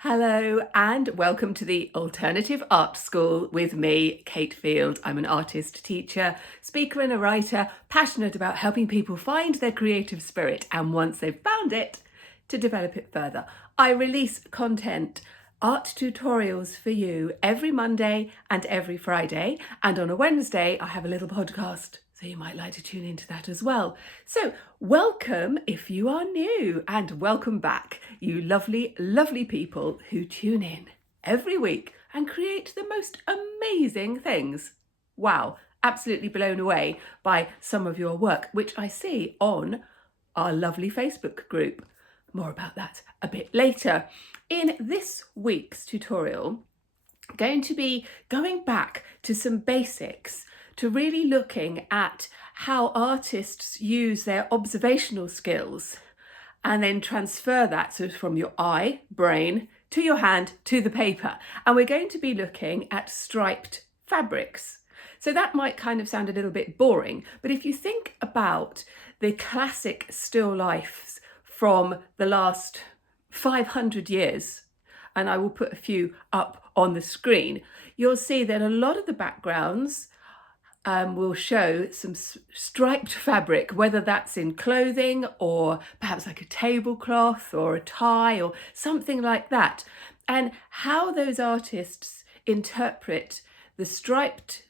Hello and welcome to the Alternative Art School with me, Cate Field. I'm an artist, teacher, speaker and a writer, passionate about helping people find their creative spirit and once they've found it, to develop it further. I release content, art tutorials for you every Monday and every Friday, and on a Wednesday I have a little podcast. So you might like to tune into that as well. So welcome if you are new, and welcome back, you lovely, lovely people who tune in every week and create the most amazing things. Wow, absolutely blown away by some of your work, which I see on our lovely Facebook group. More about that a bit later. In this week's tutorial, I'm going to be going back to some basics, to really looking at how artists use their observational skills and then transfer that, so from your eye, brain, to your hand, to the paper. And we're going to be looking at striped fabrics. So that might kind of sound a little bit boring, but if you think about the classic still lifes from the last 500 years, and I will put a few up on the screen, you'll see that a lot of the backgrounds will show some striped fabric, whether that's in clothing or perhaps like a tablecloth or a tie or something like that. And how those artists interpret the striped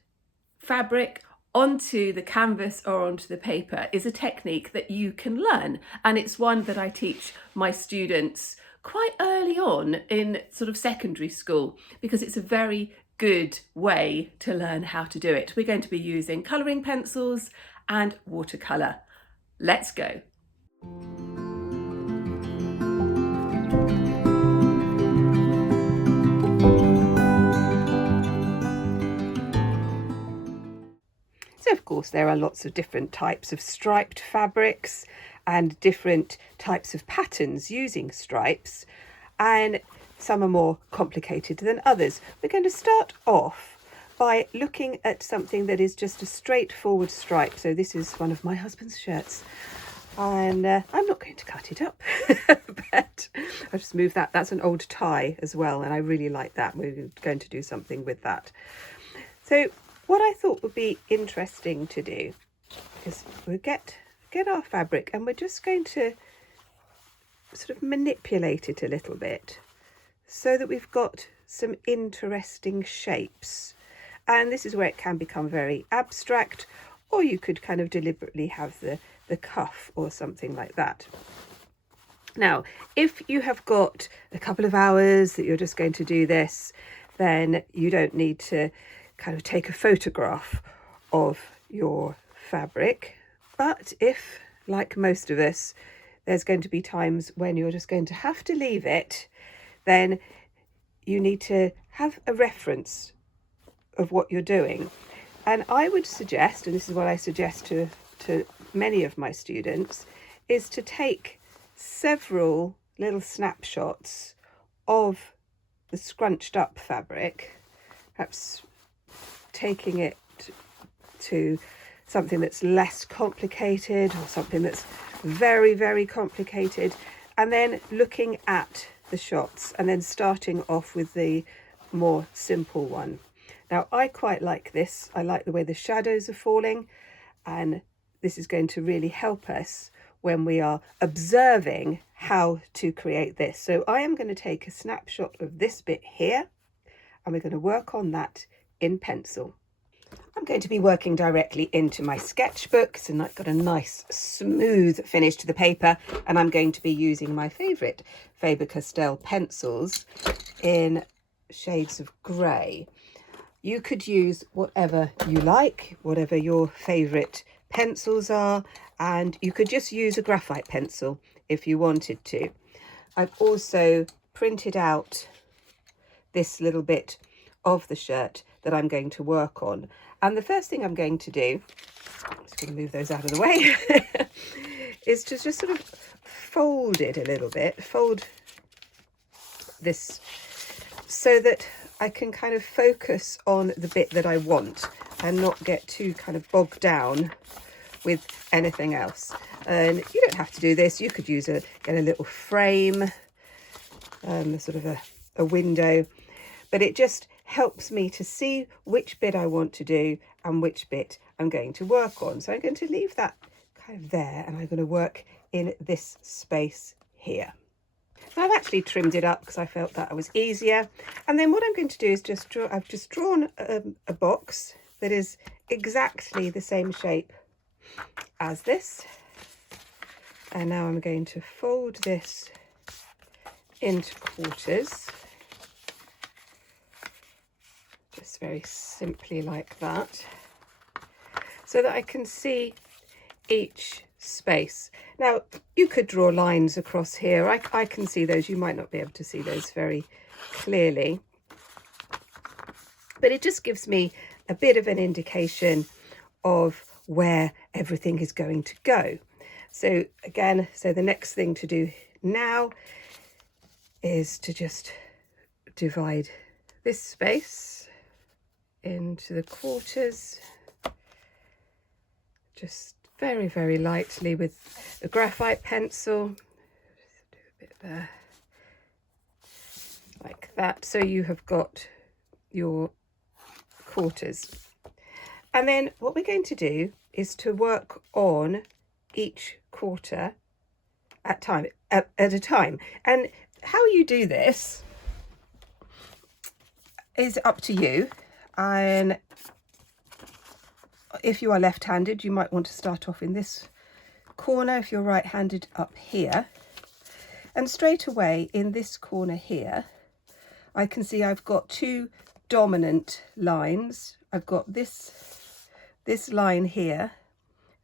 fabric onto the canvas or onto the paper is a technique that you can learn. And it's one that I teach my students quite early on in sort of secondary school, because it's a very good way to learn how to do it. We're going to be using colouring pencils and watercolour. Let's go. So of course there are lots of different types of striped fabrics and different types of patterns using stripes, and some are more complicated than others. We're going to start off by looking at something that is just a straightforward stripe. So this is one of my husband's shirts, and I'm not going to cut it up, but I'll just move that. That's an old tie as well, and I really like that. We're going to do something with that. So what I thought would be interesting to do is we'll get our fabric, and we're just going to sort of manipulate it a little bit so that we've got some interesting shapes. And this is where it can become very abstract, or you could kind of deliberately have the cuff or something like that. Now, if you have got a couple of hours that you're just going to do this, then you don't need to kind of take a photograph of your fabric. But if, like most of us, there's going to be times when you're just going to have to leave it, then you need to have a reference of what you're doing. And I would suggest, and this is what I suggest to many of my students, is to take several little snapshots of the scrunched up fabric, perhaps taking it to something that's less complicated or something that's very, very complicated, and then looking at the shots and then starting off with the more simple one. Now, I quite like this. I like the way the shadows are falling, and this is going to really help us when we are observing how to create this. So I am going to take a snapshot of this bit here, and we're going to work on that in pencil. I'm going to be working directly into my sketchbook, so I've got a nice smooth finish to the paper, and I'm going to be using my favourite Faber-Castell pencils in shades of grey. You could use whatever you like, whatever your favourite pencils are, and you could just use a graphite pencil if you wanted to. I've also printed out this little bit of the shirt that I'm going to work on. And the first thing I'm going to do, I'm just going to move those out of the way, is to just sort of fold it a little bit, fold this so that I can kind of focus on the bit that I want and not get too kind of bogged down with anything else. And you don't have to do this. You could use get a little frame sort of a window, but it just helps me to see which bit I want to do and which bit I'm going to work on. So I'm going to leave that kind of there, and I'm going to work in this space here. So I've actually trimmed it up because I felt that was easier. And then what I'm going to do is just draw, I've just drawn a box that is exactly the same shape as this. And now I'm going to fold this into quarters. Just very simply like that, so that I can see each space. Now you could draw lines across here. I can see those. You might not be able to see those very clearly, but it just gives me a bit of an indication of where everything is going to go. So again, so the next thing to do now is to just divide this space into the quarters, just very, very lightly with a graphite pencil. Just do a bit there, like that. So you have got your quarters. And then what we're going to do is to work on each quarter at a time. And how you do this is up to you. And if you are left-handed, you might want to start off in this corner. If you're right-handed, up here. And straight away in this corner here, I can see I've got two dominant lines. I've got this line here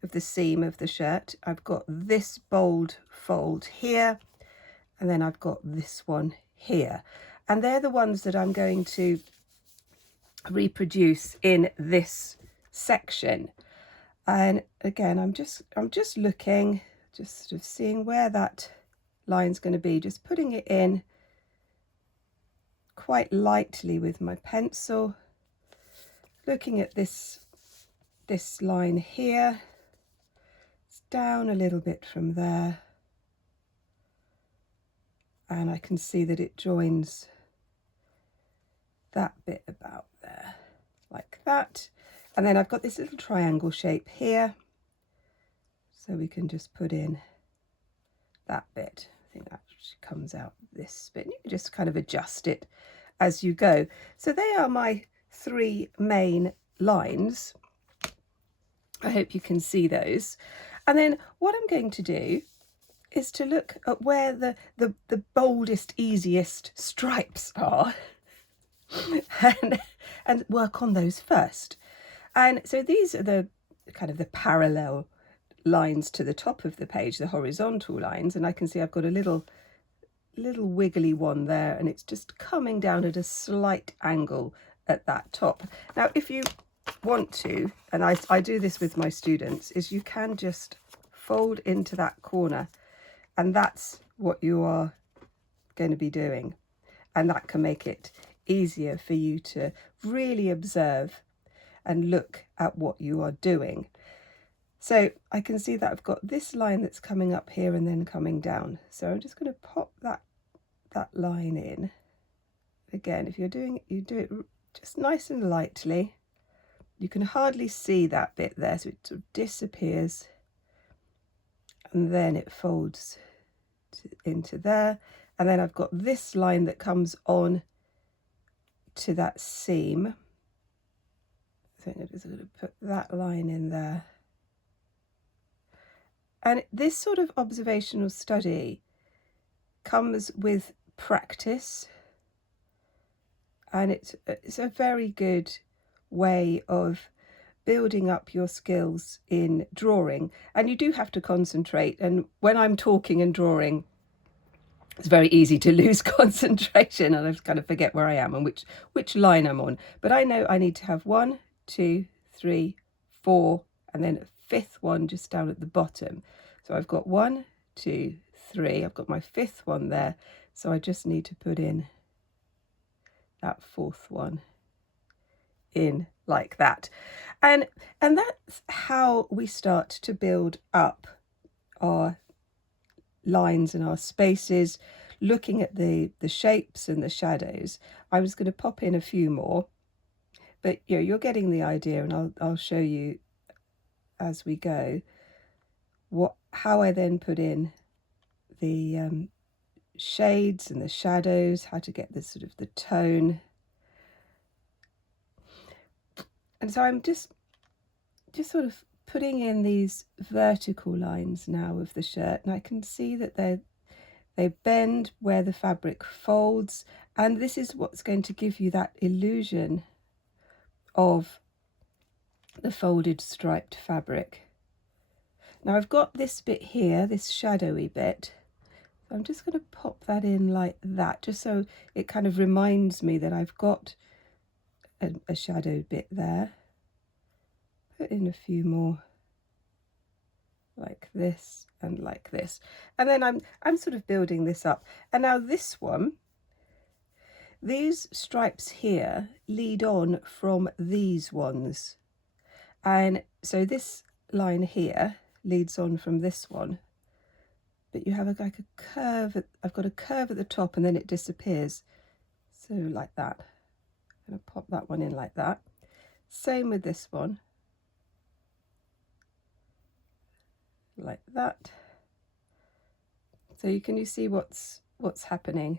of the seam of the shirt. I've got this bold fold here, and then I've got this one here. And they're the ones that I'm going to reproduce in this section. And again, I'm just looking, just sort of seeing where that line's going to be, just putting it in quite lightly with my pencil, looking at this line here. It's down a little bit from there, and I can see that it joins that bit about there, like that. And then I've got this little triangle shape here, so we can just put in that bit. I think that comes out this bit. You can just kind of adjust it as you go. So they are my three main lines. I hope you can see those. And then what I'm going to do is to look at where the boldest, easiest stripes are and work on those first. And so these are the kind of the parallel lines to the top of the page, the horizontal lines, and I can see I've got a little wiggly one there, and it's just coming down at a slight angle at that top. Now if you want to, and I do this with my students, is you can just fold into that corner, and that's what you are going to be doing, and that can make it easier for you to really observe and look at what you are doing. So I can see that I've got this line that's coming up here and then coming down. So I'm just going to pop that line in. Again, if you're doing it, you do it just nice and lightly. You can hardly see that bit there, so it sort of disappears, and then it folds into there. And then I've got this line that comes on to that seam. So I'm just going to put that line in there. And this sort of observational study comes with practice, and it's a very good way of building up your skills in drawing. And you do have to concentrate, and when I'm talking and drawing, it's very easy to lose concentration, and I just kind of forget where I am and which line I'm on. But I know I need to have 1, 2, 3, 4, and then a fifth one just down at the bottom. So I've got 1, 2, 3. I've got my fifth one there. So I just need to put in that fourth one in like that. And that's how we start to build up our lines and our spaces, looking at the shapes and the shadows, I was going to pop in a few more, but you know, you're getting the idea, and I'll show you as we go how I then put in the shades and the shadows, how to get this sort of the tone. And so I'm just sort of putting in these vertical lines now of the shirt, and I can see that they bend where the fabric folds, and this is what's going to give you that illusion of the folded striped fabric. Now I've got this bit here, this shadowy bit, so I'm just going to pop that in like that, just so it kind of reminds me that I've got a shadowed bit there. Put in a few more like this and like this, and then I'm sort of building this up. And now this one, these stripes here lead on from these ones, and so this line here leads on from this one, but you have like a curve. I've got a curve at the top and then it disappears, so like that. I'm going to pop that one in like that. Same with this one, like that. So you see what's happening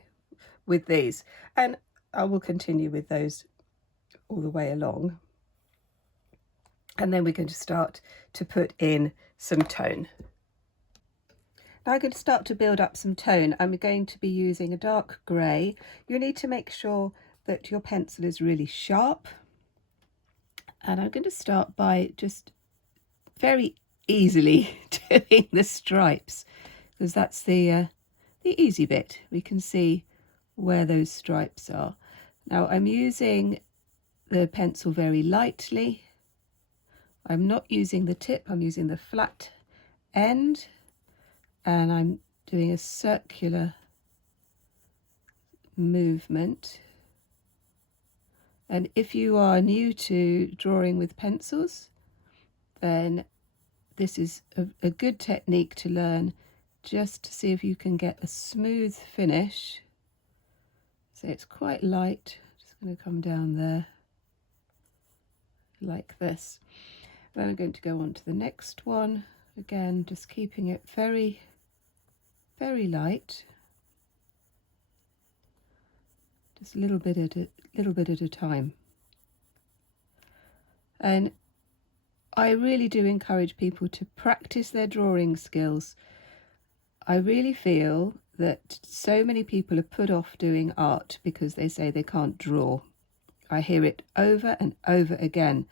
with these, and I will continue with those all the way along, and then we're going to start to put in some tone. Now I'm going to start to build up some tone. I'm going to be using a dark grey. You need to make sure that your pencil is really sharp, and I'm going to start by just very easily doing the stripes, because that's the easy bit. We can see where those stripes are. Now I'm using the pencil very lightly. I'm not using the tip, I'm using the flat end, and I'm doing a circular movement. And if you are new to drawing with pencils, then this is a good technique to learn, just to see if you can get a smooth finish. So it's quite light, just going to come down there like this. Then I'm going to go on to the next one, again just keeping it very, very light, just a little bit at a time. And I really do encourage people to practice their drawing skills. I really feel that so many people are put off doing art because they say they can't draw. I hear it over and over again,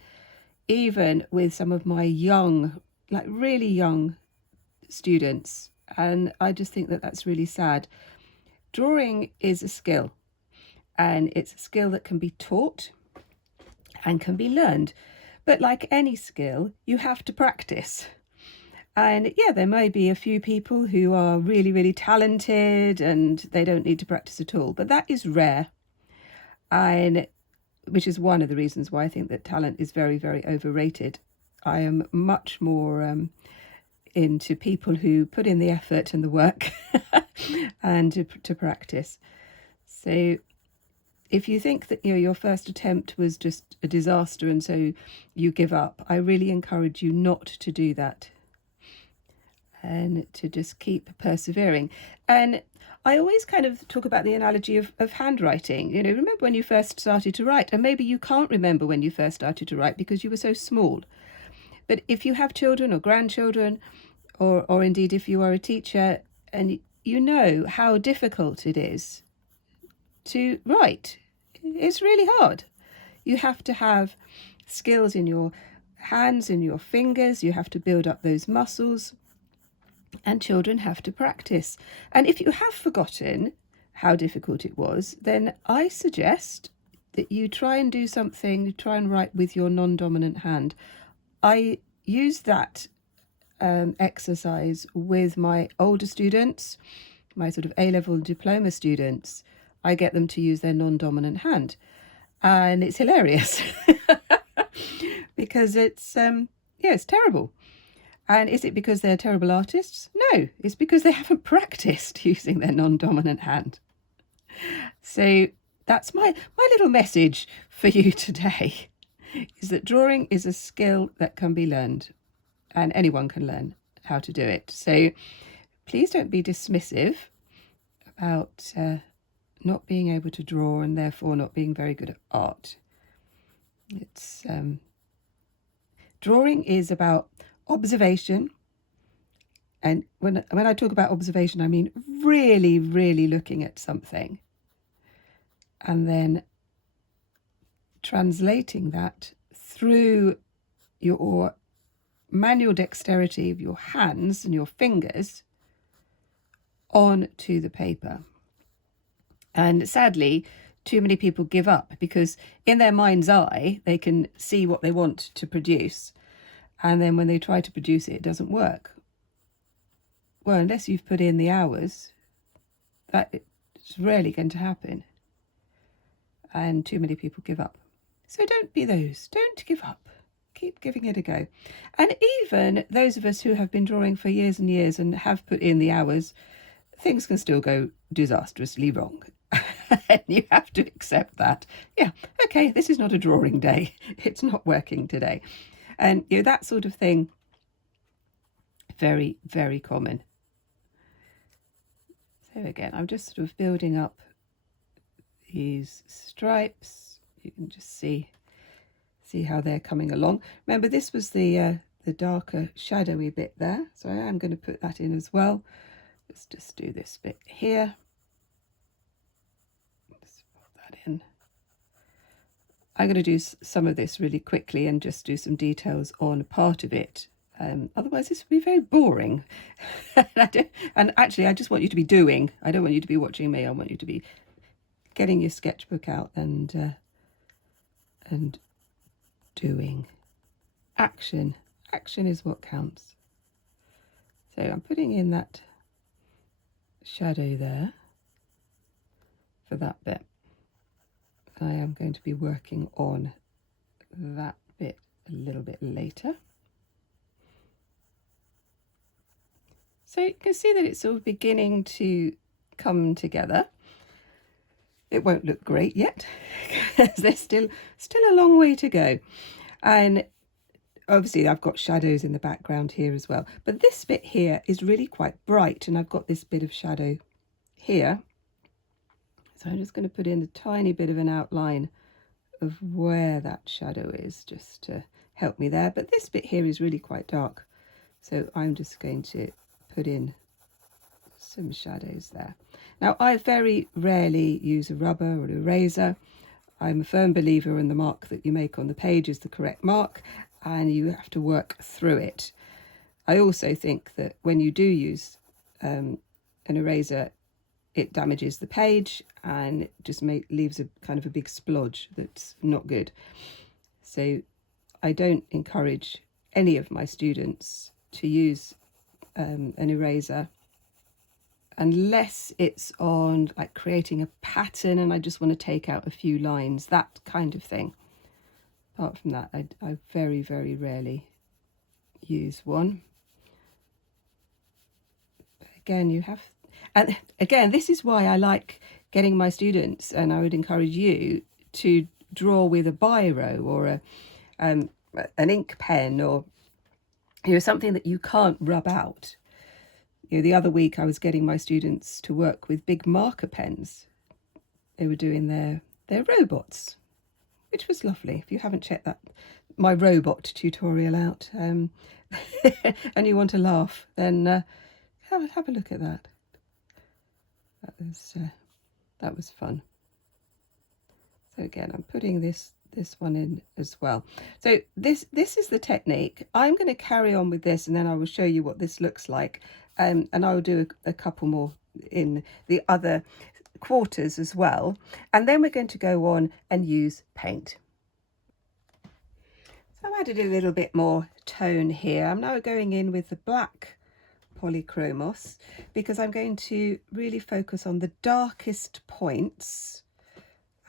even with some of my young, like really young students, and I just think that that's really sad. Drawing is a skill, and it's a skill that can be taught and can be learned, but like any skill, you have to practice. And yeah, there may be a few people who are really, really talented and they don't need to practice at all, but that is rare, and which is one of the reasons why I think that talent is very, very overrated. I am much more into people who put in the effort and the work and to practice. So if you think that your first attempt was just a disaster and so you give up, I really encourage you not to do that, and to just keep persevering. And I always kind of talk about the analogy of handwriting. Remember when you first started to write, and maybe you can't remember when you first started to write because you were so small. But if you have children or grandchildren, or indeed if you are a teacher, and you know how difficult it is to write, it's really hard. You have to have skills in your hands and your fingers. You have to build up those muscles. And children have to practice. And if you have forgotten how difficult it was, then I suggest that you try and do something, try and write with your non-dominant hand. I use that exercise with my older students, my sort of A-level diploma students. I get them to use their non-dominant hand, and it's hilarious because it's terrible. And is it because they're terrible artists? No, it's because they haven't practiced using their non-dominant hand. So that's my little message for you today, is that drawing is a skill that can be learned, and anyone can learn how to do it. So please don't be dismissive about not being able to draw and therefore not being very good at art. It's drawing is about observation, and when I talk about observation, I mean really, really looking at something and then translating that through your manual dexterity of your hands and your fingers onto the paper. And sadly, too many people give up because in their mind's eye, they can see what they want to produce. And then when they try to produce it, it doesn't work. Well, unless you've put in the hours, that is rarely going to happen. And too many people give up. So don't be those. Don't give up. Keep giving it a go. And even those of us who have been drawing for years and years and have put in the hours, things can still go disastrously wrong. And you have to accept that. Yeah, okay, this is not a drawing day. It's not working today. And you know, that sort of thing, very, very common. So again, I'm just sort of building up these stripes. You can just see how they're coming along. Remember, this was the darker shadowy bit there, so I am going to put that in as well. Let's just do this bit here. Just put that in. I'm going to do some of this really quickly and just do some details on part of it. Otherwise this will be very boring. And actually I just want you to be doing. I don't want you to be watching me. I want you to be getting your sketchbook out and doing. Action is what counts. So I'm putting in that shadow there for that bit. I am going to be working on that bit a little bit later. So you can see that it's sort of beginning to come together. It won't look great yet because there's still a long way to go. And obviously I've got shadows in the background here as well. But this bit here is really quite bright, and I've got this bit of shadow here. So I'm just going to put in a tiny bit of an outline of where that shadow is, just to help me there. But this bit here is really quite dark. So I'm just going to put in some shadows there. Now, I very rarely use a rubber or an eraser. I'm a firm believer in the mark that you make on the page is the correct mark, and you have to work through it. I also think that when you do use an eraser, it damages the page and it just leaves a kind of a big splodge that's not good. So I don't encourage any of my students to use an eraser unless it's on like creating a pattern and I just want to take out a few lines, that kind of thing. Apart from that, I very, very rarely use one. But again, you have, and again, this is why I like getting my students, and I would encourage you to draw with a biro or an ink pen, or something that you can't rub out. The other week I was getting my students to work with big marker pens. They were doing their robots, which was lovely. If you haven't checked my robot tutorial out, and you want to laugh, then have a look at that. That was fun. So again, I'm putting this one in as well. So this is the technique. I'm going to carry on with this, and then I will show you what this looks like. And I will do a couple more in the other quarters as well. And then we're going to go on and use paint. So I've added a little bit more tone here. I'm now going in with the black polychromos because I'm going to really focus on the darkest points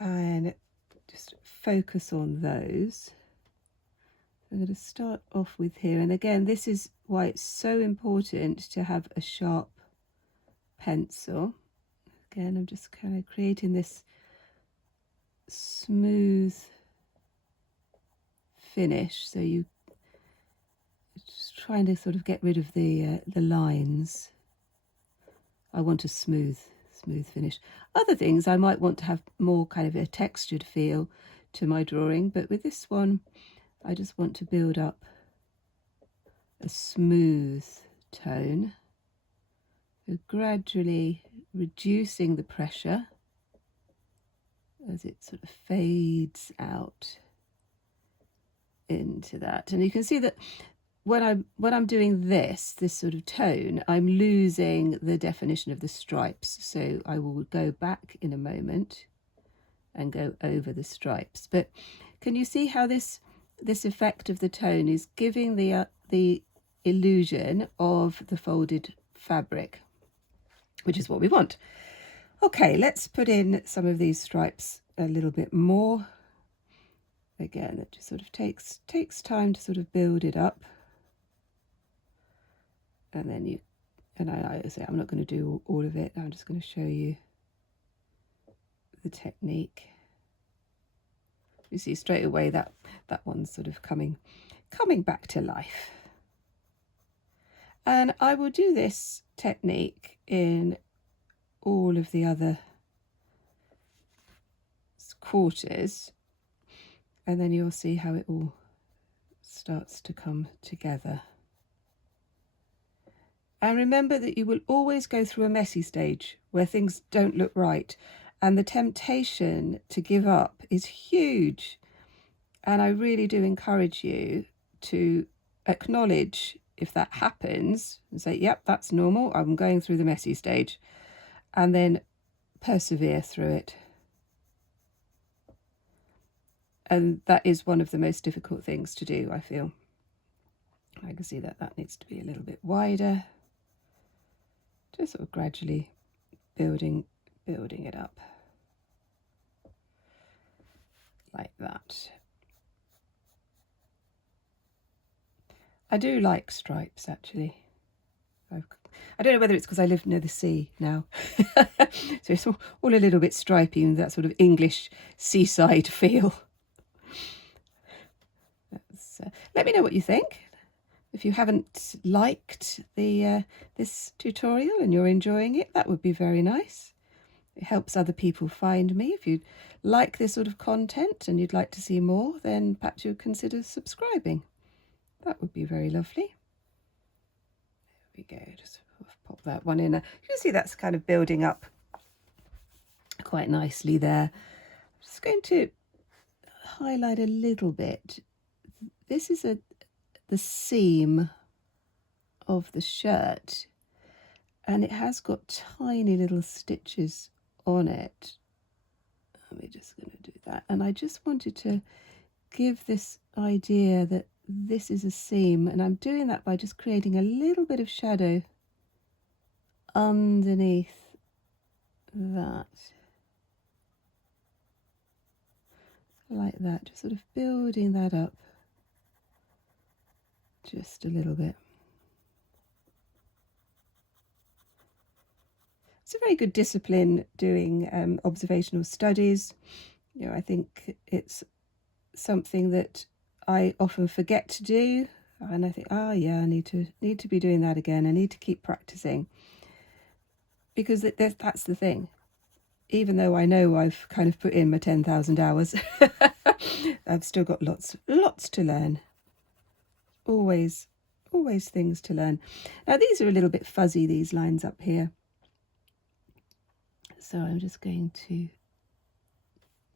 and just focus on those. I'm going to start off with here, and again this is why it's so important to have a sharp pencil. Again, I'm just kind of creating this smooth finish, so you just trying to sort of get rid of the lines. I want a smooth finish. Other things I might want to have more kind of a textured feel to my drawing, but with this one I just want to build up a smooth tone, so gradually reducing the pressure as it sort of fades out into that. And you can see that when I'm doing this sort of tone, I'm losing the definition of the stripes. So I will go back in a moment and go over the stripes. But can you see how this effect of the tone is giving the illusion of the folded fabric, which is what we want. Okay, let's put in some of these stripes a little bit more. Again, it just sort of takes time to sort of build it up. And then I say I'm not going to do all of it. I'm just going to show you the technique. You see straight away that one's sort of coming back to life. And I will do this technique in all of the other quarters, and then you'll see how it all starts to come together. And remember that you will always go through a messy stage where things don't look right, and the temptation to give up is huge. And I really do encourage you to acknowledge if that happens and say, yep, that's normal, I'm going through the messy stage, and then persevere through it. And that is one of the most difficult things to do, I feel. I can see that needs to be a little bit wider. Just sort of gradually building it up like that. I do like stripes, actually. I don't know whether it's because I live near the sea now. So it's all a little bit stripy and that sort of English seaside feel. Let me know what you think. If you haven't liked this tutorial and you're enjoying it, that would be very nice. It helps other people find me. If you like this sort of content and you'd like to see more, then perhaps you'd consider subscribing. That would be very lovely. There we go, just pop that one in. You can see that's kind of building up quite nicely there. I'm just going to highlight a little bit. This is the seam of the shirt, and it has got tiny little stitches on it. We're just going to do that, and I just wanted to give this idea that this is a seam, and I'm doing that by just creating a little bit of shadow underneath that, like that, just sort of building that up just a little bit. It's a very good discipline doing observational studies. You know, I think it's something that I often forget to do, and I think, oh yeah, I need to be doing that again. I need to keep practicing, because that's the thing. Even though I know I've kind of put in my 10,000 hours, I've still got lots to learn. Always things to learn. Now these are a little bit fuzzy, these lines up here. So I'm just going to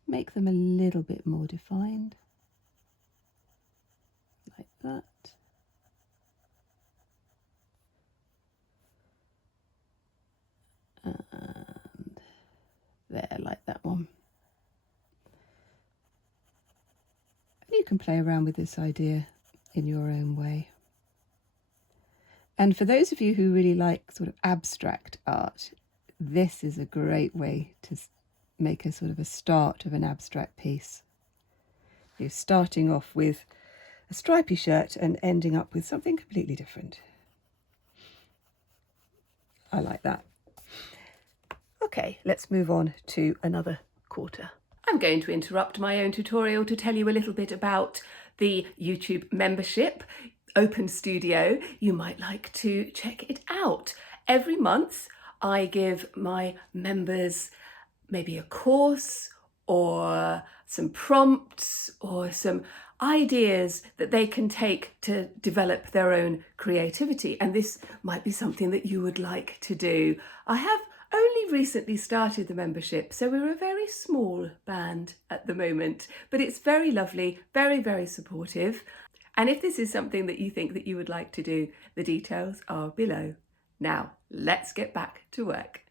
make them a little bit more defined. Like that. And there, like that one. And you can play around with this idea in your own way. And for those of you who really like sort of abstract art, this is a great way to make a sort of a start of an abstract piece. You're starting off with a stripy shirt and ending up with something completely different. I like that. Okay, let's move on to another quarter. I'm going to interrupt my own tutorial to tell you a little bit about the YouTube membership, Open Studio. You might like to check it out. Every month I give my members maybe a course or some prompts or some ideas that they can take to develop their own creativity, and this might be something that you would like to do. I have only recently started the membership, so we're a very small band at the moment, but it's very lovely, very, very supportive. And if this is something that you think that you would like to do, the details are below. Now, let's get back to work.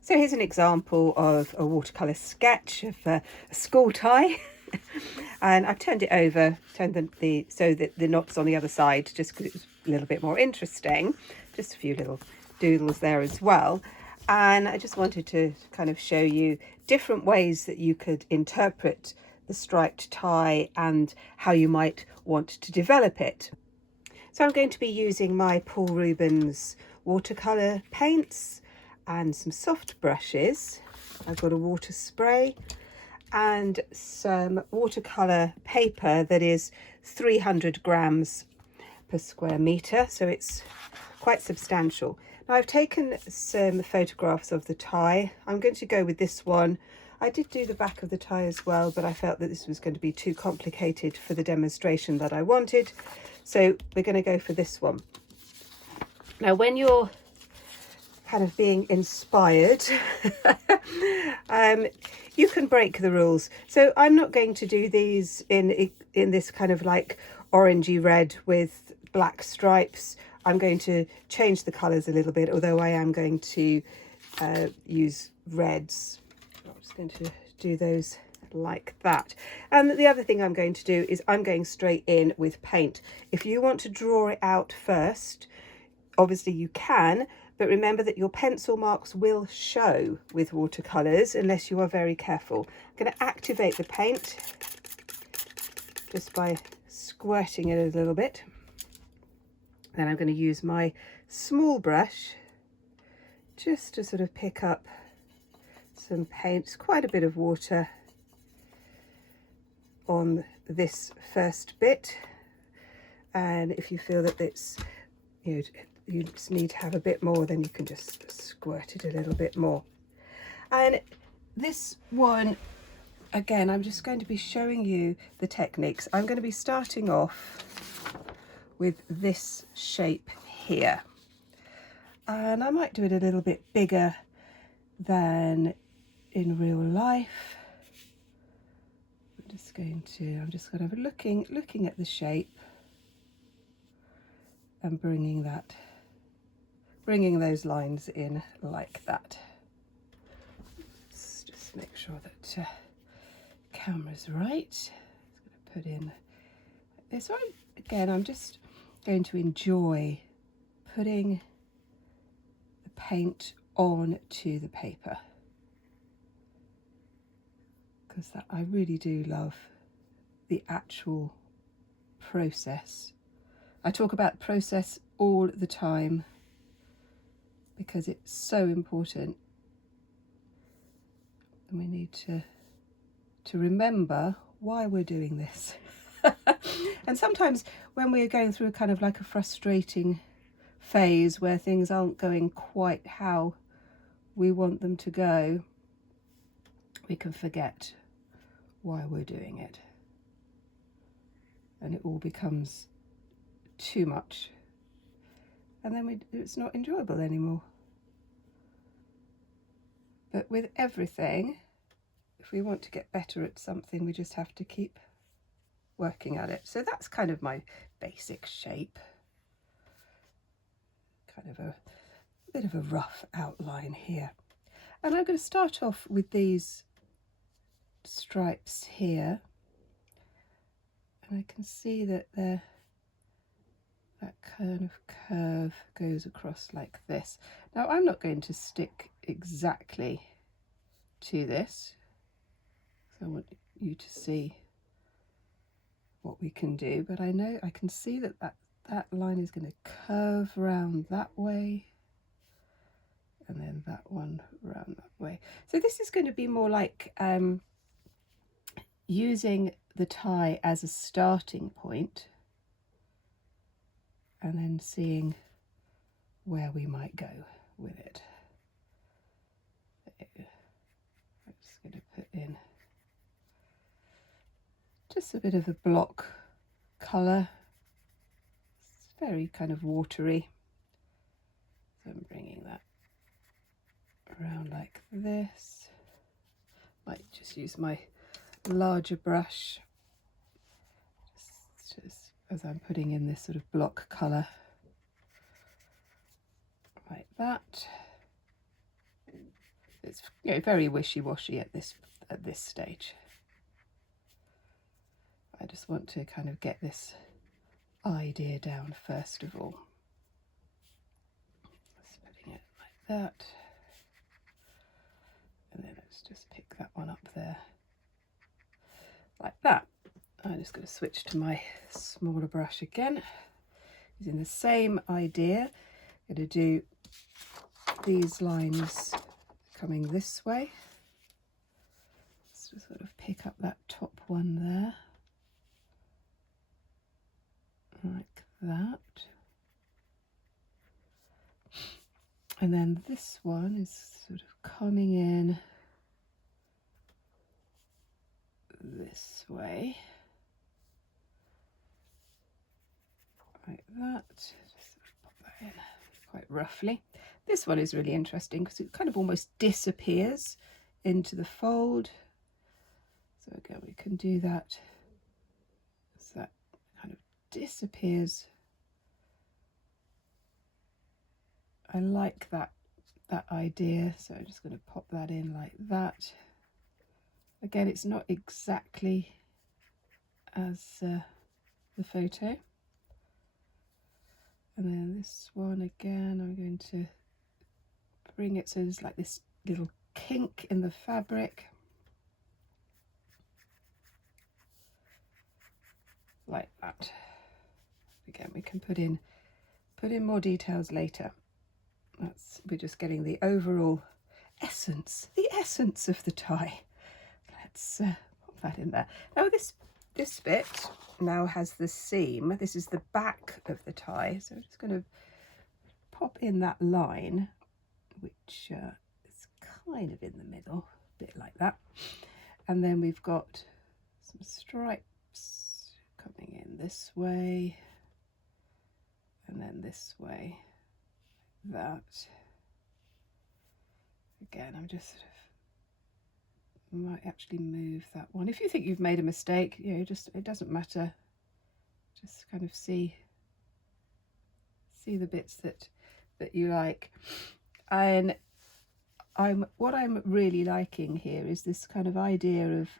So here's an example of a watercolour sketch of a school tie. And I've turned it over, turned so that the knot's on the other side, just because it was a little bit more interesting. Just a few little doodles there as well. And I just wanted to kind of show you different ways that you could interpret the striped tie and how you might want to develop it. So I'm going to be using my Paul Rubens watercolour paints and some soft brushes. I've got a water spray and some watercolour paper that is 300 grams per square metre, so it's quite substantial. Now I've taken some photographs of the tie. I'm going to go with this one. I did do the back of the tie as well, but I felt that this was going to be too complicated for the demonstration that I wanted. So we're going to go for this one. Now when you're kind of being inspired, you can break the rules. So I'm not going to do these in this kind of like orangey red with black stripes. I'm going to change the colours a little bit, although I am going to use reds. I'm just going to do those like that. And the other thing I'm going to do is I'm going straight in with paint. If you want to draw it out first, obviously you can, but remember that your pencil marks will show with watercolours unless you are very careful. I'm going to activate the paint just by squirting it a little bit. Then I'm going to use my small brush just to sort of pick up some paint, quite a bit of water on this first bit. And if you feel that it's, you just need to have a bit more, then you can just squirt it a little bit more. And this one, again, I'm just going to be showing you the techniques. I'm going to be starting off with this shape here, and I might do it a little bit bigger than in real life. I'm just going to looking at the shape and bringing those lines in like that. Let's just make sure that camera's right. Just going to put in this one again. I'm just going to enjoy putting the paint on to the paper, because I really do love the actual process. I talk about process all the time because it's so important, and we need to remember why we're doing this. And sometimes when we're going through kind of like a frustrating phase where things aren't going quite how we want them to go, we can forget why we're doing it, and it all becomes too much, and then it's not enjoyable anymore. But with everything, if we want to get better at something, we just have to keep working at it. So that's kind of my basic shape, kind of a bit of a rough outline here. And I'm going to start off with these stripes here, and I can see that that kind of curve goes across like this. Now I'm not going to stick exactly to this, so I want you to see what we can do, but I know I can see that that line is going to curve round that way, and then that one round that way. So this is going to be more like using the tie as a starting point and then seeing where we might go with it. I'm just going to put in just a bit of a block colour. It's very kind of watery. So I'm bringing that around like this. Might just use my larger brush just as I'm putting in this sort of block colour like that. It's, you know, very wishy-washy at this stage. I just want to kind of get this idea down first of all. Just putting it like that, and then let's just pick that one up there like that. I'm just going to switch to my smaller brush again, using the same idea. I'm going to do these lines coming this way. Let's just sort of pick up that top one there, like that. And then this one is sort of coming in this way, like that. Just sort of pop that in quite roughly. This one is really interesting because it kind of almost disappears into the fold. So again, we can do that as that kind of disappears. I like that idea, so I'm just going to pop that in like that. Again, it's not exactly as the photo. And then this one again, I'm going to bring it so there's like this little kink in the fabric, like that. Again, we can put in more details later. We're just getting the overall essence, the essence of the tie. Let's pop that in there. Now this bit now has the seam. This is the back of the tie, so I'm just going to pop in that line, which is kind of in the middle, a bit like that. And then we've got some stripes coming in this way, and then this way, that. Again, I'm just sort of might actually move that one. If you think you've made a mistake, you know, just, it doesn't matter. Just kind of see the bits that you like. And what I'm really liking here is this kind of idea of,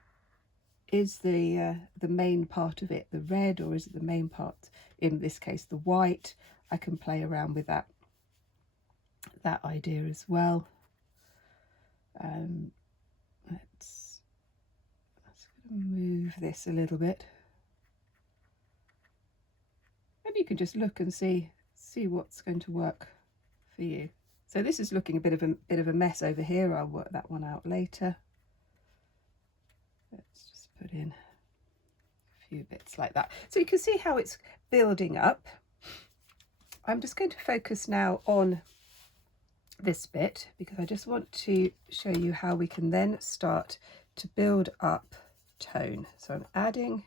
is the main part of it the red, or is it the main part, in this case the white? I can play around with that idea as well. Let's move this a little bit, and you can just look and see what's going to work for you. So this is looking a bit of a mess over here. I'll work that one out later. Let's just put in a few bits like that, so you can see how it's building up. I'm just going to focus now on this bit because I just want to show you how we can then start to build up tone. So I'm adding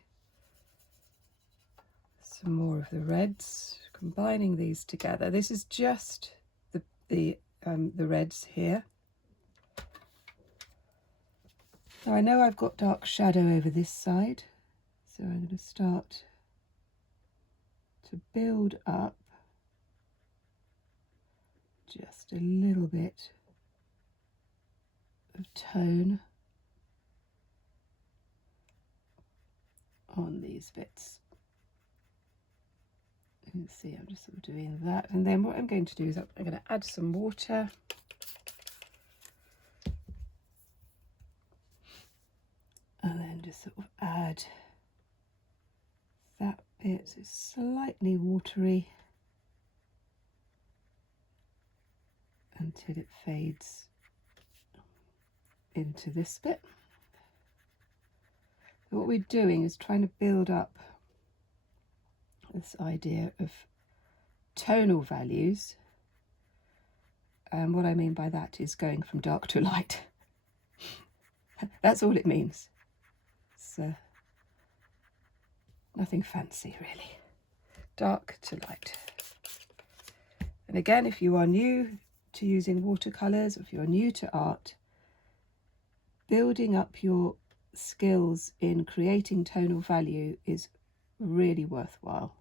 some more of the reds, combining these together. This is just the reds here. Now I know I've got dark shadow over this side, so I'm going to start to build up just a little bit of tone on these bits. You can see I'm just sort of doing that, and then what I'm going to do is I'm going to add some water. And then just sort of add It's slightly watery until it fades into this bit. What we're doing is trying to build up this idea of tonal values, and what I mean by that is going from dark to light. That's all it means. So nothing fancy really. Dark to light. And again, if you are new to using watercolours, if you're new to art, building up your skills in creating tonal value is really worthwhile.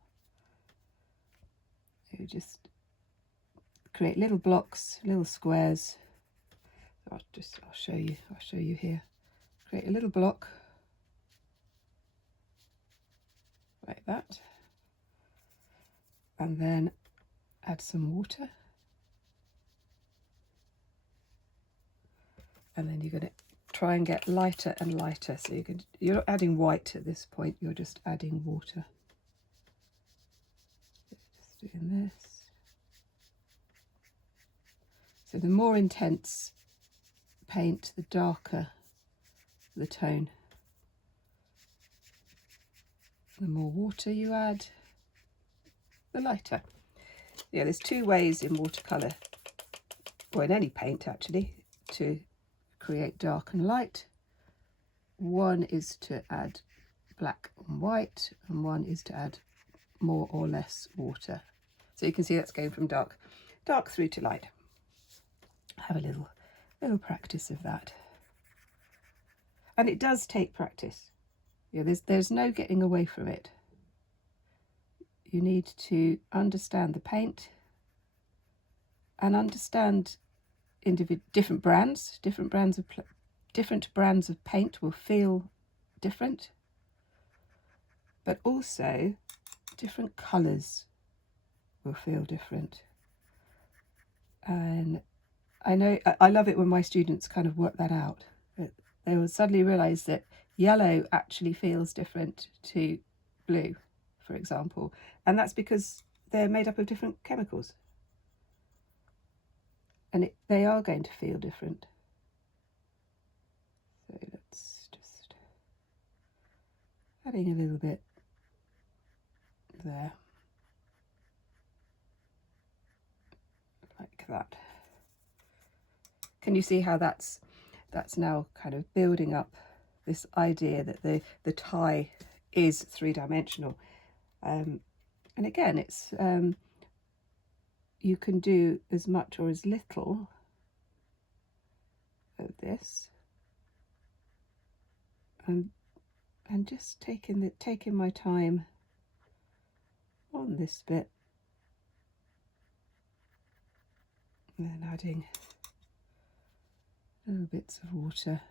You just create little blocks, little squares. I'll show you here. Create a little block like that, and then add some water, and then you're going to try and get lighter and lighter. So you're not adding white at this point, you're just adding water. Just doing this. So the more intense paint, the darker the tone. The more water you add, the lighter. Yeah, there's two ways in watercolour, or in any paint actually, to create dark and light. One is to add black and white, and one is to add more or less water. So you can see that's going from dark through to light. Have a little practice of that. And it does take practice. Yeah, there's no getting away from it. You need to understand the paint and understand different brands of paint will feel different, but also different colours will feel different. And I love it when my students kind of work that out. They will suddenly realise that yellow actually feels different to blue, for example, and that's because they're made up of different chemicals, and they are going to feel different. So let's just adding a little bit there, like that. Can you see how that's now kind of building up this idea that the tie is three-dimensional? And again, it's you can do as much or as little of this, and just taking my time on this bit, and then adding little bits of water.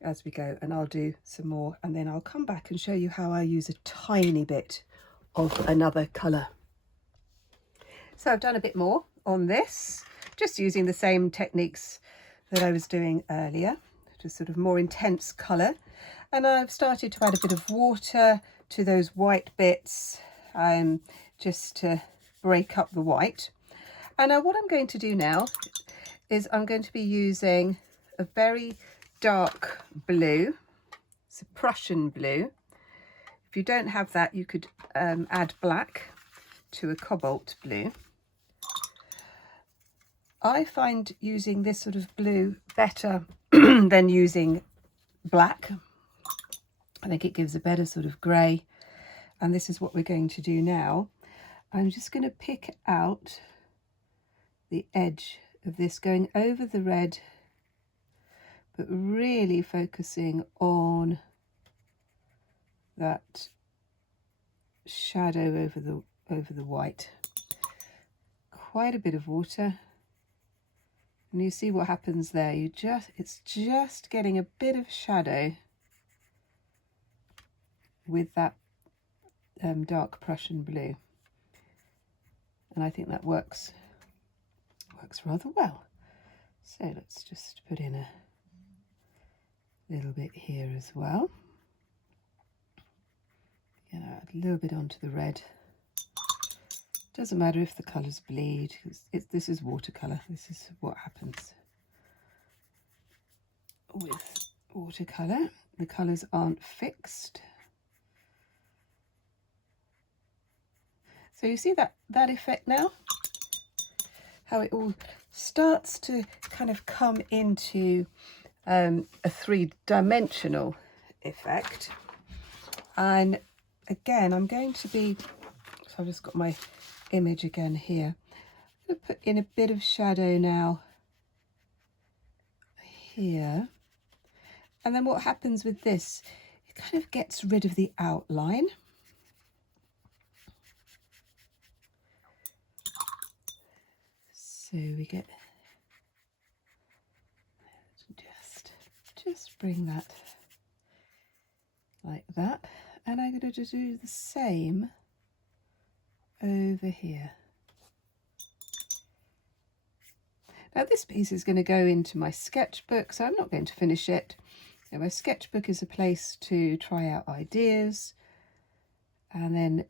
As we go, and I'll do some more, and then I'll come back and show you how I use a tiny bit of another colour. So I've done a bit more on this, just using the same techniques that I was doing earlier, just sort of more intense colour, and I've started to add a bit of water to those white bits, just to break up the white. And what I'm going to do now is I'm going to be using a very dark blue. It's a Prussian blue. If you don't have that, you could add black to a cobalt blue. I find using this sort of blue better than using black. I think it gives a better sort of grey, and this is what we're going to do now. I'm just going to pick out the edge of this, going over the red, but really focusing on that shadow over the white. Quite a bit of water, and you see what happens there. It's just getting a bit of shadow with that dark Prussian blue, and I think that works rather well. So let's just put in a A little bit here as well. You know, a little bit onto the red. Doesn't matter if the colours bleed. This is watercolour. This is what happens with watercolour. The colours aren't fixed. So you see that effect now? How it all starts to kind of come into a three-dimensional effect. And again, I'm going to be, so I've just got my image again here. I'm going to put in a bit of shadow now here. And then what happens with this, it kind of gets rid of the outline. So we get, just bring that like that. And I'm going to do the same over here. Now this piece is going to go into my sketchbook, so I'm not going to finish it. Now, my sketchbook is a place to try out ideas, and then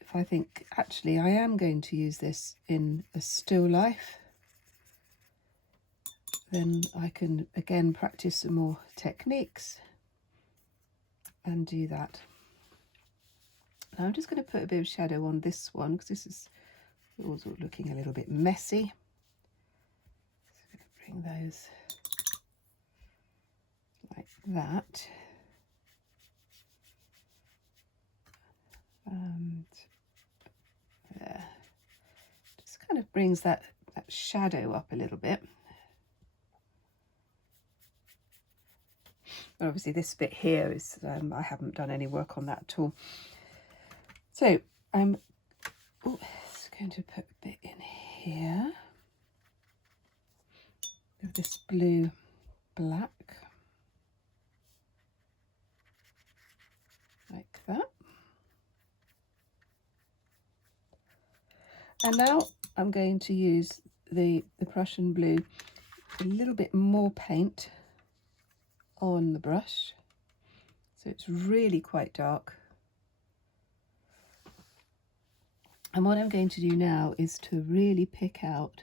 if I think actually I am going to use this in a still life, then I can again practice some more techniques and do that. Now I'm just going to put a bit of shadow on this one because this is also looking a little bit messy. So I'm going to bring those like that. And there. Just kind of brings that shadow up a little bit. Obviously this bit here is, I haven't done any work on that at all. So I'm just going to put a bit in here of this blue black, like that. And now I'm going to use the Prussian blue, a little bit more paint on the brush, so it's really quite dark. And what I'm going to do now is to really pick out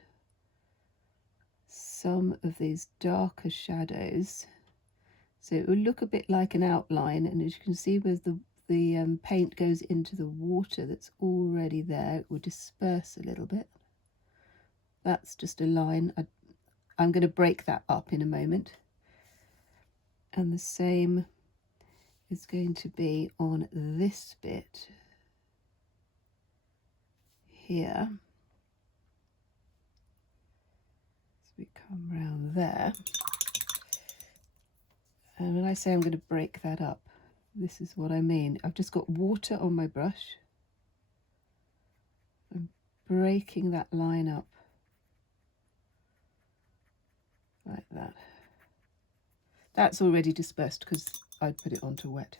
some of these darker shadows, so it will look a bit like an outline, and as you can see where the paint goes into the water that's already there, it will disperse a little bit. That's just a line. I'm going to break that up in a moment. And the same is going to be on this bit here. So we come round there. And when I say I'm going to break that up, this is what I mean. I've just got water on my brush. I'm breaking that line up like that. That's already dispersed because I put it onto wet.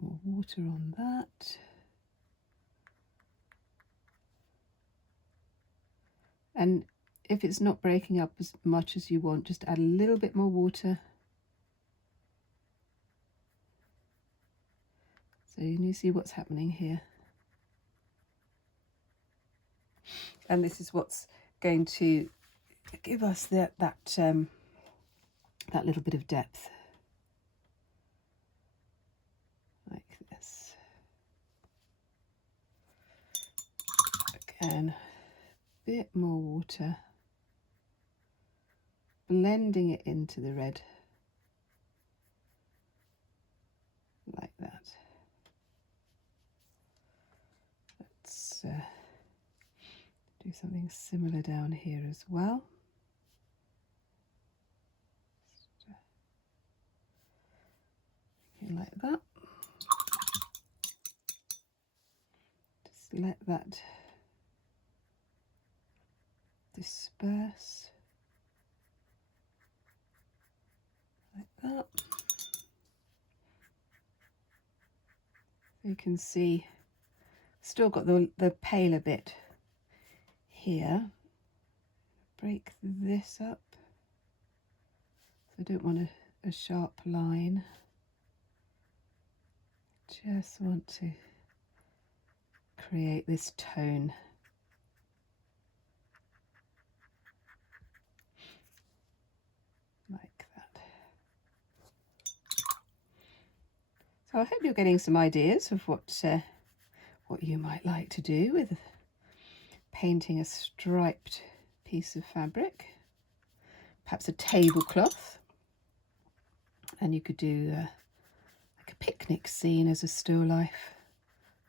More water on that. And if it's not breaking up as much as you want, just add a little bit more water. So you see what's happening here. And this is what's going to give us that little bit of depth, like this. Again, a bit more water, blending it into the red, like that. Let's do something similar down here as well. Like that. Just let that disperse like that. You can see still got the paler bit here. Break this up I don't want a sharp line. Just want to create this tone. Like that. So I hope you're getting some ideas of what you might like to do with painting a striped piece of fabric. Perhaps a tablecloth. And you could do like a picnic scene as a still life.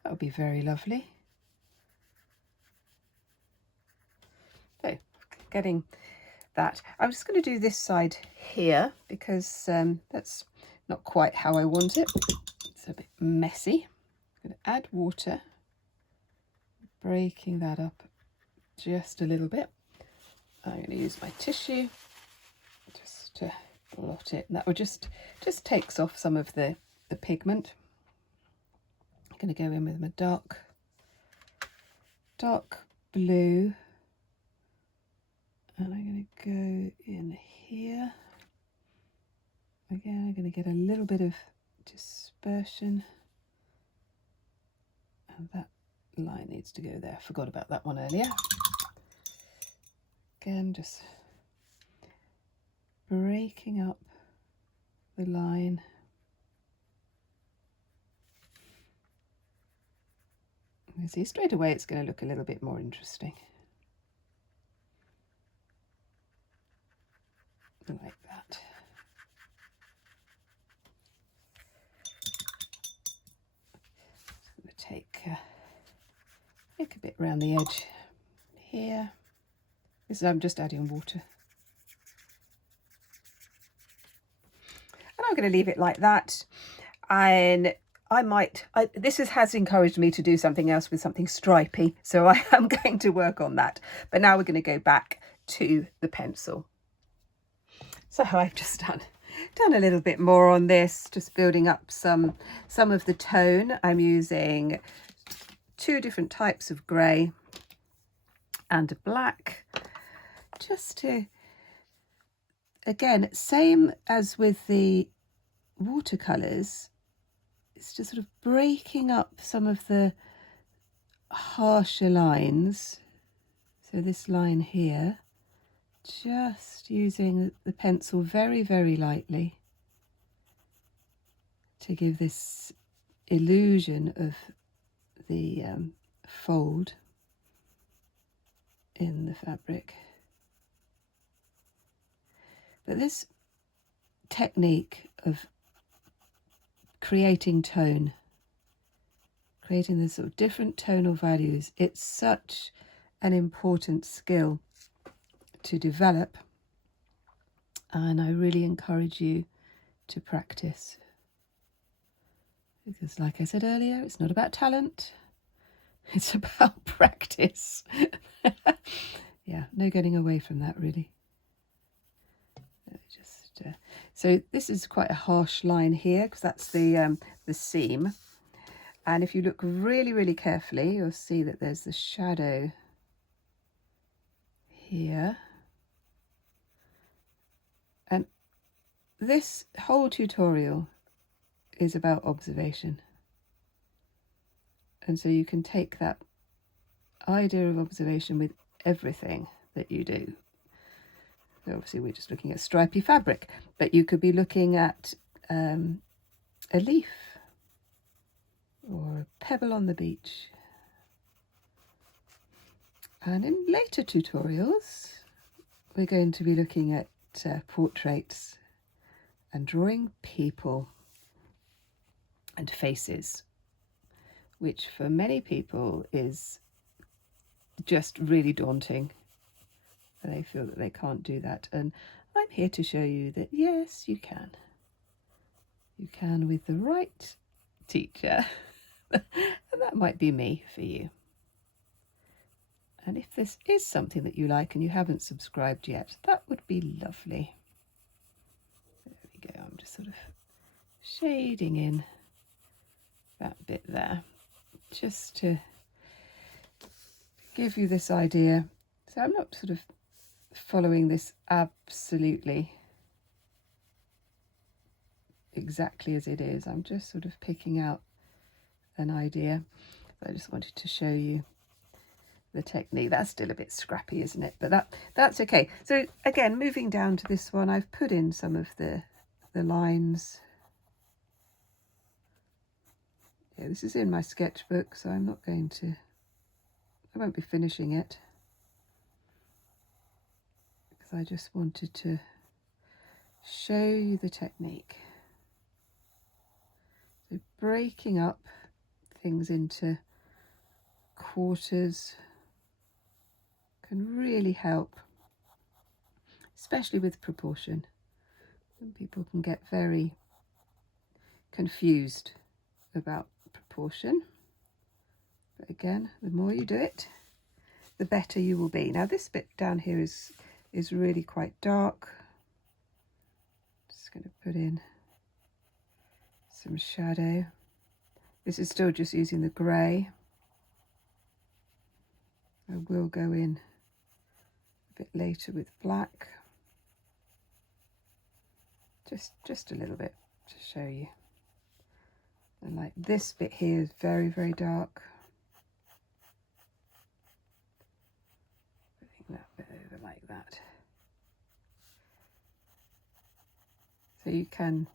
That would be very lovely. So, getting that. I'm just going to do this side here because that's not quite how I want it. It's a bit messy. I'm going to add water, breaking that up just a little bit. I'm going to use my tissue just to blot it. And that would just takes off some of the pigment. I'm going to go in with my dark blue. And I'm going to go in here. Again, I'm going to get a little bit of dispersion. And that line needs to go there. Forgot about that one earlier. Again, just breaking up the line. You see, straight away it's going to look a little bit more interesting. Like that. I'm going to take a bit around the edge here. This is, I'm just adding water. And I'm going to leave it like that. And this has encouraged me to do something else with something stripy. So I am going to work on that. But now we're going to go back to the pencil. So I've just done a little bit more on this, just building up some of the tone. I'm using 2 different types of grey and a black, just to, again, same as with the watercolours, it's just sort of breaking up some of the harsher lines. So this line here, just using the pencil very, very lightly to give this illusion of the fold in the fabric. But this technique of creating tone, creating the sort of different tonal values, it's such an important skill to develop, and I really encourage you to practice, because like I said earlier, it's not about talent, it's about practice. Yeah, no getting away from that really. Just so this is quite a harsh line here because that's the seam, and if you look really, really carefully, you'll see that there's the shadow here. And this whole tutorial is about observation. And so you can take that idea of observation with everything that you do. So obviously we're just looking at stripy fabric, but you could be looking at a leaf or a pebble on the beach. And in later tutorials, we're going to be looking at portraits and drawing people and faces, which for many people is just really daunting. They feel that they can't do that, and I'm here to show you that yes, you can. You can with the right teacher, and that might be me for you. And if this is something that you like and you haven't subscribed yet, that would be lovely. There we go, I'm just sort of shading in that bit there, just to give you this idea. So I'm not sort of following this absolutely exactly as it is. I'm just sort of picking out an idea. I just wanted to show you the technique. That's still a bit scrappy, isn't it? But that's okay. So again, moving down to this one, I've put in some of the lines. Yeah, this is in my sketchbook, so I'm not going to, I won't be finishing it, because I just wanted to show you the technique. So breaking up things into quarters can really help, especially with proportion. Some people can get very confused about proportion, but again, the more you do it, the better you will be. Now this bit down here is really quite dark. Just going to put in some shadow. This is still just using the grey. I will go in a bit later with black, just a little bit to show you. And like this bit here is very, very dark. Putting that bit over like that. So you can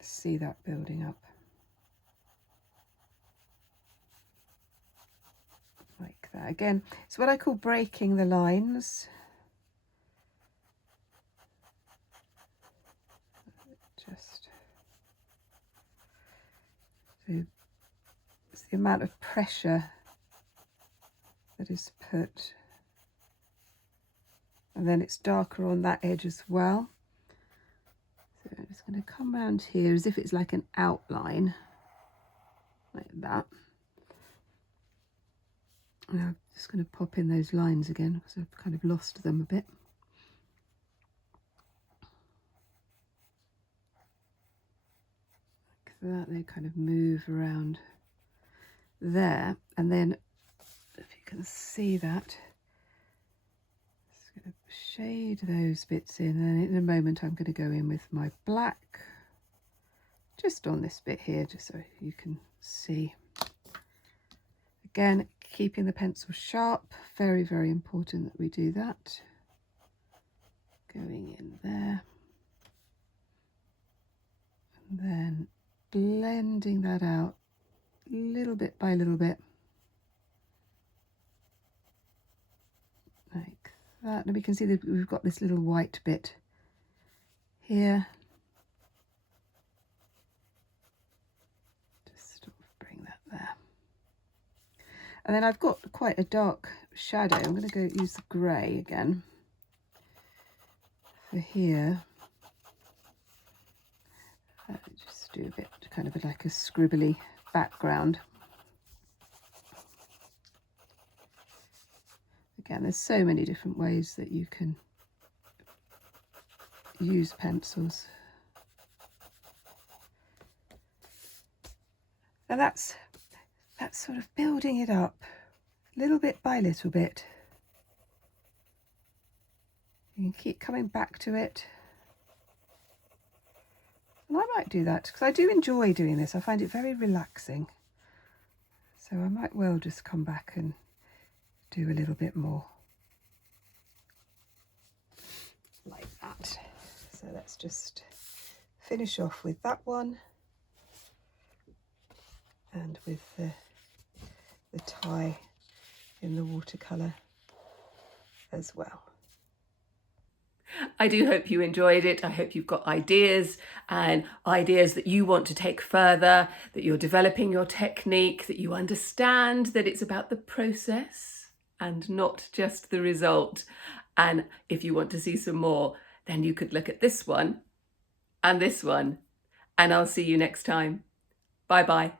see that building up. Like that. Again, it's what I call breaking the lines. Just so it's the amount of pressure that is put, and then it's darker on that edge as well. So I'm just going to come around here as if it's like an outline, like that. And I'm just going to pop in those lines again because I've kind of lost them a bit. Like that, they kind of move around there, and then if you can see that, just going to shade those bits in, and in a moment I'm going to go in with my black just on this bit here, just so you can see. Again, keeping the pencil sharp, very, very important that we do that. Going in there, and then blending that out little bit by little bit, like that. And we can see that we've got this little white bit here. Just sort of bring that there. And then I've got quite a dark shadow. I'm going to go use the grey again for here. Just do a bit, kind of like a scribbly background. Again, there's so many different ways that you can use pencils. And that's sort of building it up little bit by little bit. You can keep coming back to it. And I might do that because I do enjoy doing this. I find it very relaxing. So I might well just come back and do a little bit more. Like that. So let's just finish off with that one. And with the tie in the watercolour as well. I do hope you enjoyed it. I hope you've got ideas and ideas that you want to take further, that you're developing your technique, that you understand that it's about the process and not just the result. And if you want to see some more, then you could look at this one and this one. And I'll see you next time. Bye bye.